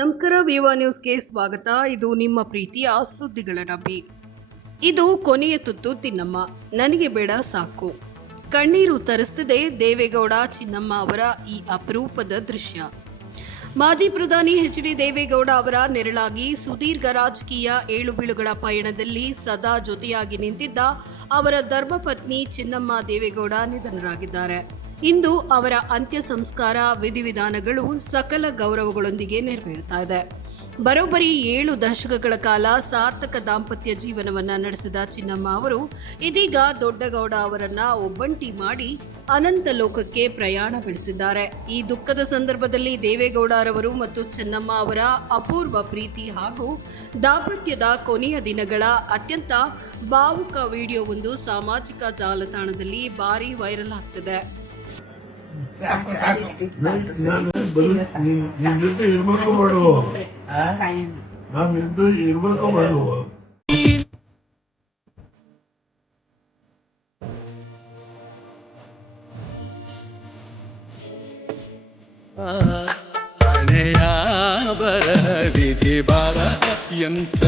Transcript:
ನಮಸ್ಕಾರ ವಿವಾ ನ್ಯೂಸ್ಗೆ ಸ್ವಾಗತ. ಇದು ನಿಮ್ಮ ಪ್ರೀತಿಯ ಸುದ್ದಿಗಳ ಡಬ್ಬಿ. ಇದು ಕೊನೆಯ ತುತ್ತು ತಿನ್ನಮ್ಮ, ನನಗೆ ಬೇಡ ಸಾಕು. ಕಣ್ಣೀರು ತರಿಸ್ತಿದೆ ದೇವೇಗೌಡ ಚಿನ್ನಮ್ಮ ಅವರ ಈ ಅಪರೂಪದ ದೃಶ್ಯ. ಮಾಜಿ ಪ್ರಧಾನಿ ಎಚ್.ಡಿ. ದೇವೇಗೌಡ ಅವರ ನೆರಳಾಗಿ ಸುದೀರ್ಘ ರಾಜಕೀಯ ಏಳುಬೀಳುಗಳ ಪಯಣದಲ್ಲಿ ಸದಾ ಜೊತೆಯಾಗಿ ನಿಂತಿದ್ದ ಅವರ ಧರ್ಮಪತ್ನಿ ಚಿನ್ನಮ್ಮ ದೇವೇಗೌಡ ನಿಧನರಾಗಿದ್ದಾರೆ. ಇಂದು ಅವರ ಅಂತ್ಯ ಸಂಸ್ಕಾರ ವಿಧಿವಿಧಾನಗಳು ಸಕಲ ಗೌರವಗಳೊಂದಿಗೆ ನೆರವೇರುತ್ತಾ ಇದೆ. ಬರೋಬ್ಬರಿ 7 ದಶಕಗಳ ಕಾಲ ಸಾರ್ಥಕ ದಾಂಪತ್ಯ ಜೀವನವನ್ನ ನಡೆಸಿದ ಚಿನ್ನಮ್ಮ ಅವರು ಇದೀಗ ದೊಡ್ಡಗೌಡ ಅವರನ್ನ ಒಬ್ಬಂಟಿ ಮಾಡಿ ಅನಂತ ಲೋಕಕ್ಕೆ ಪ್ರಯಾಣ ಬೆಳೆಸಿದ್ದಾರೆ. ಈ ದುಃಖದ ಸಂದರ್ಭದಲ್ಲಿ ದೇವೇಗೌಡರವರು ಮತ್ತು ಚೆನ್ನಮ್ಮ ಅವರ ಅಪೂರ್ವ ಪ್ರೀತಿ ಹಾಗೂ ದಾಂಪತ್ಯದ ಕೊನೆಯ ದಿನಗಳ ಅತ್ಯಂತ ಭಾವುಕ ವಿಡಿಯೋವೊಂದು ಸಾಮಾಜಿಕ ಜಾಲತಾಣದಲ್ಲಿ ಭಾರಿ ವೈರಲ್ ಆಗ್ತಿದೆ. ಹಣೆಯ ಬರದಿದೆ ಬಾರ ಎಂತ